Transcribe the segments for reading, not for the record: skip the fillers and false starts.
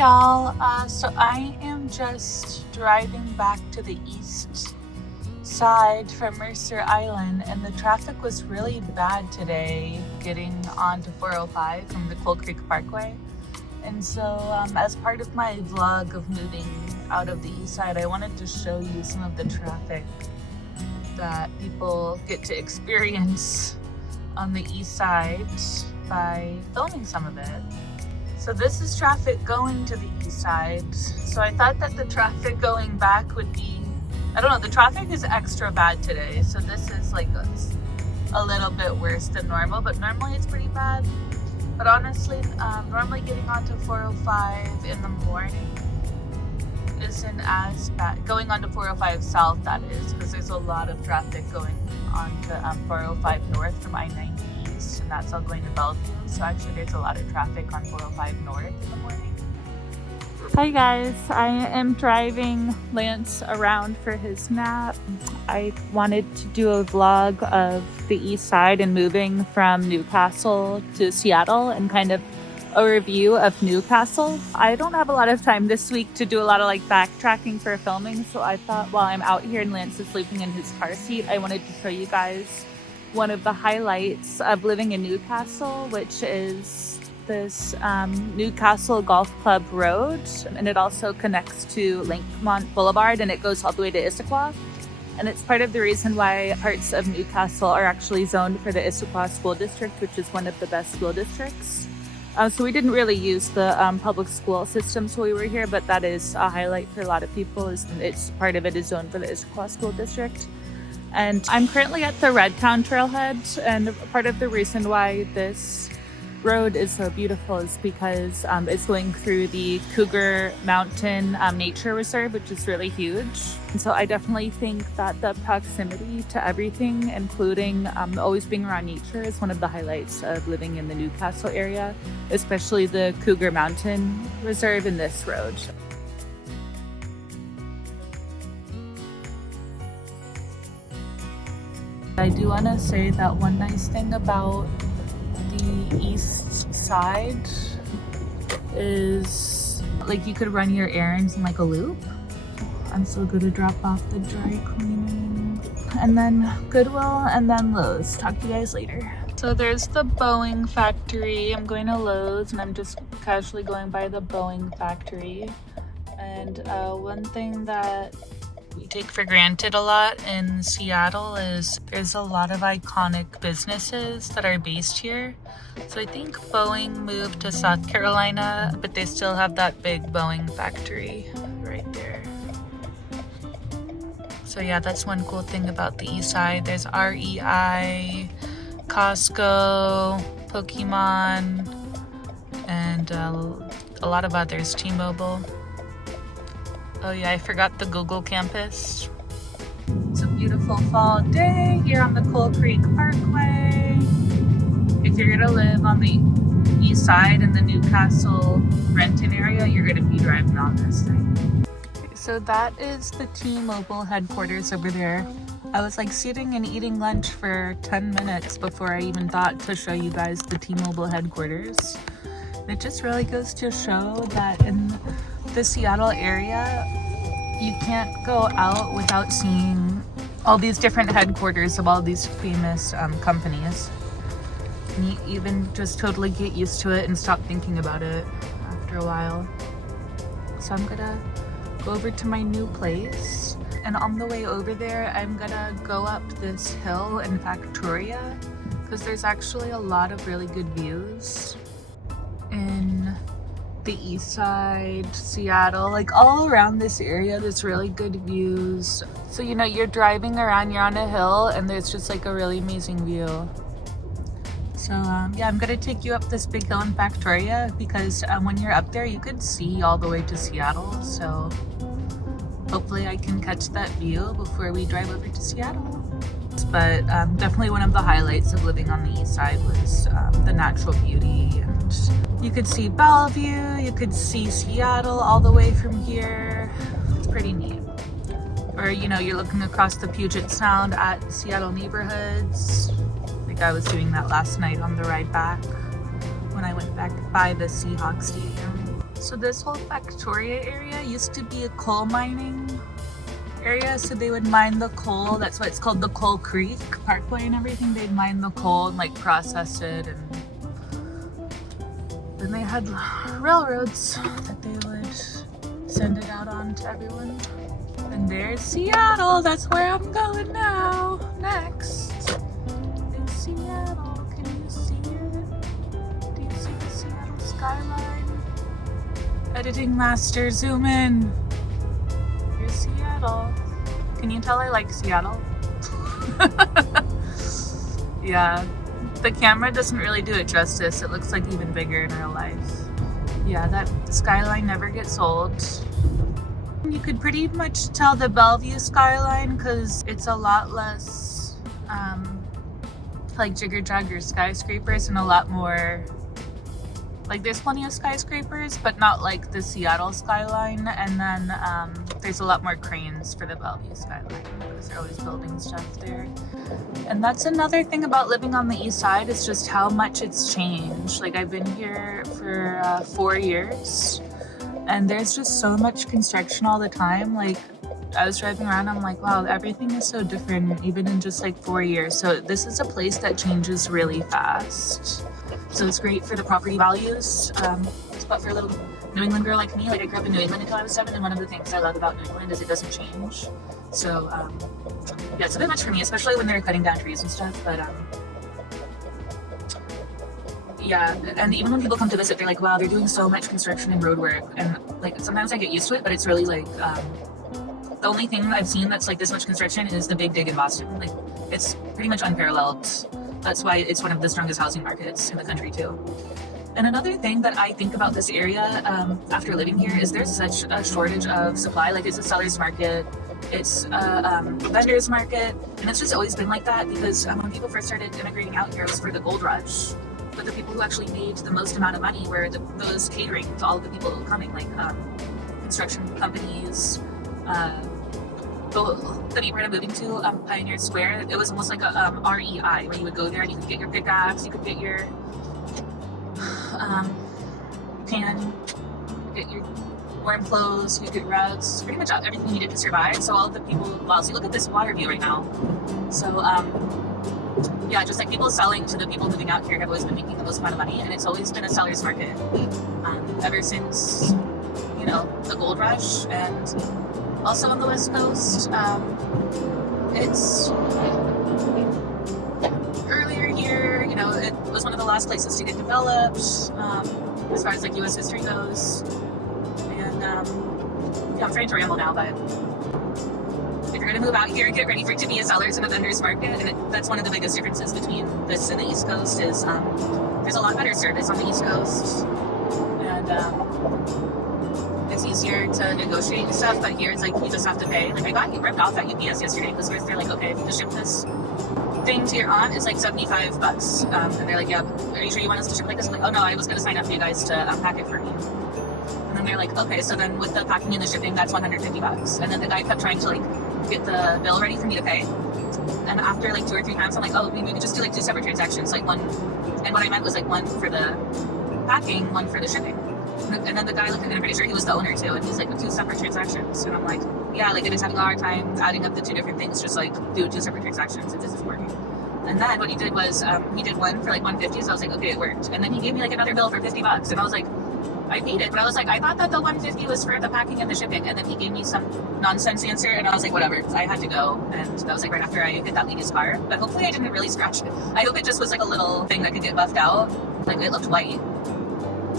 y'all, so I am just driving back to the east side from Mercer Island, and the traffic was really bad today getting onto 405 from the Coal Creek Parkway. And so as part of my vlog of moving out of the east side, I wanted to show you some of the traffic that people get to experience on the east side by filming some of it. So this is traffic going to the east side. So I thought that the traffic going back would be, I don't know, the traffic is extra bad today. So this is like a little bit worse than normal, but normally it's pretty bad. But honestly, normally getting onto 405 in the morning isn't as bad. Going onto 405 south, that is, because there's a lot of traffic going onto 405 north from I-90 east, and that's all going to Bellevue. So actually there's a lot of traffic on 405 north in the morning. Hi guys, I am driving Lance around for his nap. I wanted to do a vlog of the east side and moving from Newcastle to Seattle and kind of a review of Newcastle. I don't have a lot of time this week to do a lot of like backtracking for filming, so I thought while I'm out here and Lance is sleeping in his car seat, I wanted to show you guys one of the highlights of living in Newcastle, which is this Newcastle Golf Club Road, and it also connects to Lakemont Boulevard, and it goes all the way to Issaquah. And it's part of the reason why parts of Newcastle are actually zoned for the Issaquah School District, which is one of the best school districts. So we didn't really use the public school system while we were here, but that is a highlight for a lot of people. It's part of it is zoned for the Issaquah School District. And I'm currently at the Redtown Trailhead, and part of the reason why this road is so beautiful is because it's going through the Cougar Mountain Nature Reserve, which is really huge. And so I definitely think that the proximity to everything, including always being around nature, is one of the highlights of living in the Newcastle area, especially the Cougar Mountain Reserve and this road. I do want to say that one nice thing about the east side is like you could run your errands in like a loop. I'm still going to drop off the dry cleaning and then Goodwill and then Lowe's. Talk to you guys later. So there's the Boeing factory. I'm going to Lowe's and I'm just casually going by the Boeing factory. And one thing that we take for granted a lot in Seattle is there's a lot of iconic businesses that are based here. So I think Boeing moved to South Carolina, but they still have that big Boeing factory right there. So yeah, that's one cool thing about the east side. There's REI, Costco, Pokemon, and a lot of others, T-Mobile. Oh yeah, I forgot the Google campus. It's a beautiful fall day here on the Coal Creek Parkway. If you're gonna live on the east side in the Newcastle, Renton area, you're gonna be driving on this thing. So that is the T-Mobile headquarters over there. I was like sitting and eating lunch for 10 minutes before I even thought to show you guys the T-Mobile headquarters. It just really goes to show that in the Seattle area, you can't go out without seeing all these different headquarters of all these famous companies. And you even just totally get used to it and stop thinking about it after a while. So I'm gonna go over to my new place, and on the way over there I'm gonna go up this hill in Factoria because there's actually a lot of really good views in the east side, Seattle, like all around this area. There's really good views. So you know, you're driving around, you're on a hill, and there's just like a really amazing view. So yeah, I'm gonna take you up this big hill in Factoria because when you're up there, you could see all the way to Seattle. So hopefully I can catch that view before we drive over to Seattle. But definitely one of the highlights of living on the east side was the natural beauty. And you could see Bellevue, you could see Seattle all the way from here. It's pretty neat. Or, you know, you're looking across the Puget Sound at Seattle neighborhoods. Like I was doing that last night on the ride back when I went back by the Seahawks Stadium. So this whole Factoria area used to be a coal mining area, so they would mine the coal. That's why it's called the Coal Creek Parkway and everything. They'd mine the coal and like process it, and then they had railroads that they would send it out on to everyone. And there's Seattle. That's where I'm going now. Next. It's Seattle. Can you see it? Do you see the Seattle skyline? Editing master, zoom in. Here's Seattle. Can you tell I like Seattle? Yeah. The camera doesn't really do it justice. It looks like even bigger in real life. Yeah, that skyline never gets old. You could pretty much tell the Bellevue skyline because it's a lot less like jigger-jagger skyscrapers and a lot more, like there's plenty of skyscrapers but not like the Seattle skyline, and then there's a lot more cranes for the Bellevue skyline because they're always building stuff there. And that's another thing about living on the east side, is just how much it's changed. Like I've been here for 4 years and there's just so much construction all the time. Like I was driving around, I'm like, wow, everything is so different even in just like 4 years. So this is a place that changes really fast. So it's great for the property values. But for a little New England girl like me, like I grew up in New England until I was 7, and one of the things I love about New England is it doesn't change. So yeah, it's a bit much for me, especially when they're cutting down trees and stuff. But yeah, and even when people come to visit, they're like, wow, they're doing so much construction and road work. And like sometimes I get used to it, but it's really like the only thing I've seen that's like this much construction is the Big Dig in Boston. Like it's pretty much unparalleled. That's why it's one of the strongest housing markets in the country too. And another thing that I think about this area after living here is there's such a shortage of supply. Like it's a seller's market, it's a vendor's market, and it's just always been like that because when people first started immigrating out here, it was for the gold rush. But the people who actually made the most amount of money were those catering to all of the people coming, like construction companies. The neighborhood I'm moving to, Pioneer Square, it was almost like a REI, where you would go there and you could get your pickaxe, you could get your pan, get your warm clothes, you could get rugs, pretty much everything you needed to survive. So all of the people, wow, so look at this water view right now. So yeah, just like people selling to the people moving out here have always been making the most amount of money, and it's always been a seller's market ever since, you know, the gold rush. And also on the West Coast, it's earlier here, you know, it was one of the last places to get developed as far as like U.S. history goes. And yeah, I'm trying to ramble now, but if you're going to move out here, get ready for it to be a seller's and a vendor's market. And that's one of the biggest differences between this and the East Coast is there's a lot better service on the East Coast. And it's easier to negotiate and stuff, but here it's like you just have to pay. Like I got ripped off at UPS yesterday because they're like, okay, to ship this thing to your aunt, it's like $75. And they're like, yeah, are you sure you want us to ship like this? I'm like, oh no, I was going to sign up for you guys to pack it for me. And then they're like, okay, so then with the packing and the shipping, that's $150. And then the guy kept trying to like get the bill ready for me to pay. And after like 2 or 3 times, I'm like, oh, maybe we could just do like 2 separate transactions, like one. And what I meant was like one for the packing, one for the shipping. And then the guy looked at it, I'm pretty sure he was the owner too, and he's like, 2 separate transactions. And I'm like, yeah, like if it's having a hard time adding up the 2 different things, just like do 2 separate transactions if this is working. And then what he did was he did one for like $150, so I was like, okay, it worked. And then he gave me like another bill for $50, and I was like, I paid it, but I was like, I thought that the $150 was for the packing and the shipping. And then he gave me some nonsense answer, and I was like, whatever. I had to go, and that was like right after I hit that lady's car. But hopefully I didn't really scratch it. I hope it just was like a little thing that could get buffed out. Like it looked white.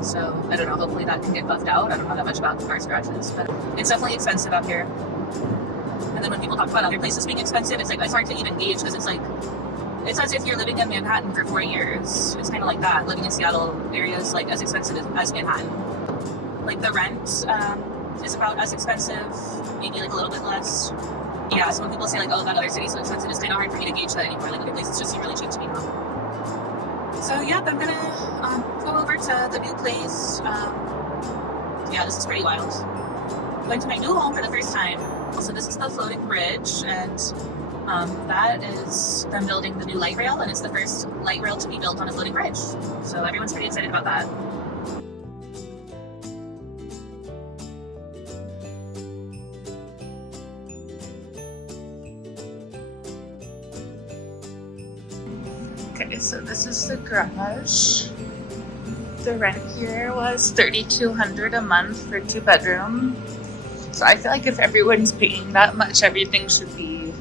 So I don't know, hopefully that can get buffed out. I don't know that much about car scratches, but it's definitely expensive out here. And then when people talk about other places being expensive, it's like it's hard to even gauge because it's like, it's as if you're living in Manhattan for 4 years. It's kind of like that. Living in Seattle area is like as expensive as Manhattan. Like the rent is about as expensive, maybe like a little bit less. Yeah, so when people say like, oh, that other city's so expensive, it's kind of hard for me to gauge that anymore. Like other places just seem really cheap to me now. So yeah, I'm gonna go over to the new place. Yeah, this is pretty wild. I'm going to my new home for the first time. So this is the floating bridge, and that is them building the new light rail, and it's the first light rail to be built on a floating bridge. So everyone's pretty excited about that. So this is the garage. The rent here was $3,200 a month for 2-bedroom. So I feel like if everyone's paying that much, everything should be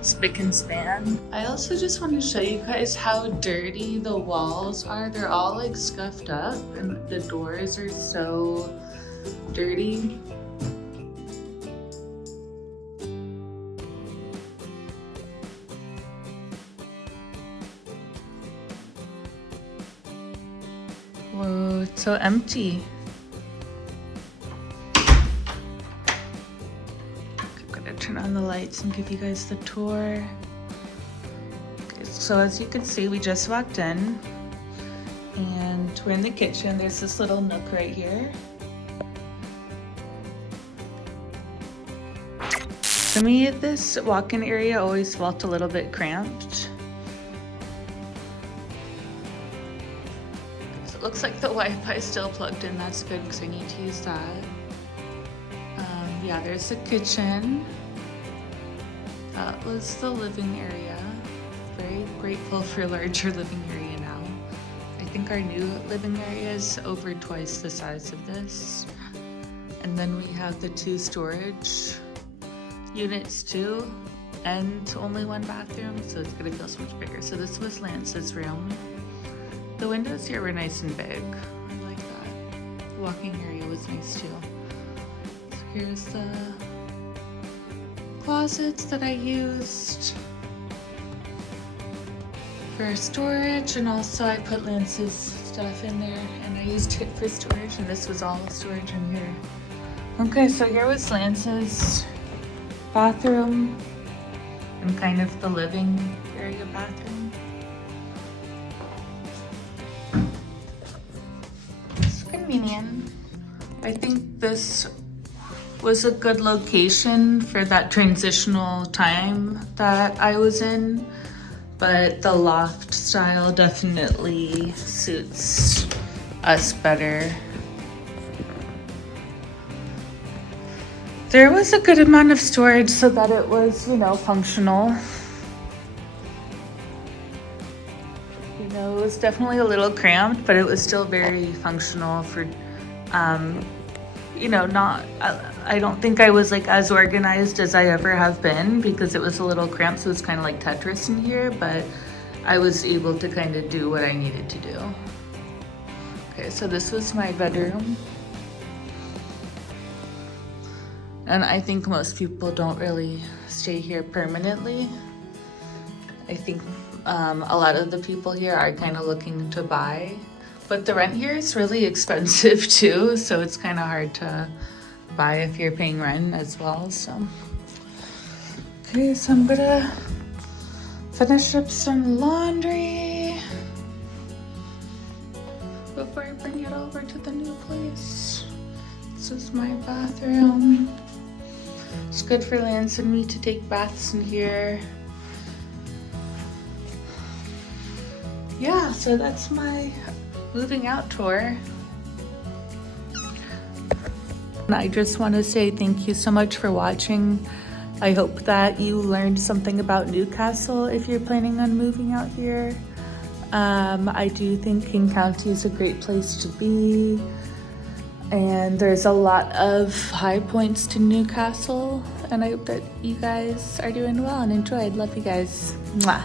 spick and span. I also just want to show you guys how dirty the walls are. They're all like scuffed up and the doors are so dirty. Whoa, it's so empty. Turn on the lights and give you guys the tour. Okay, so as you can see, we just walked in and we're in the kitchen. There's this little nook right here. For me, this walk-in area always felt a little bit cramped. So it looks like the Wi-Fi is still plugged in. That's good because I need to use that. Yeah, there's the kitchen. That was the living area. Very grateful for a larger living area now. I think our new living area is over twice the size of this. And then we have the 2 storage units too, and only 1 bathroom, so it's gonna feel so much bigger. So this was Lance's room. The windows here were nice and big. I like that. The walking area was nice too. So here's the closets that I used for storage, and also I put Lance's stuff in there and I used it for storage, and this was all storage in here. Okay, so here was Lance's bathroom and kind of the living area bathroom. It's convenient. I think this was a good location for that transitional time that I was in, but the loft style definitely suits us better. There was a good amount of storage so that it was, you know, functional. You know, it was definitely a little cramped, but it was still very functional for, you know, not, I don't think I was like as organized as I ever have been because it was a little cramped, so it's kind of like Tetris in here, but I was able to kind of do what I needed to do. Okay, so this was my bedroom. And I think most people don't really stay here permanently. I think a lot of the people here are kind of looking to buy, but the rent here is really expensive too, so it's kind of hard to buy if you're paying rent as well. So, okay, so I'm gonna finish up some laundry before I bring it over to the new place. This is my bathroom. It's good for Lance and me to take baths in here. Yeah, so that's my moving out tour. And I just want to say thank you so much for watching. I hope that you learned something about Newcastle if you're planning on moving out here. I do think King County is a great place to be. And there's a lot of high points to Newcastle, and I hope that you guys are doing well and enjoyed. Love you guys. Mwah.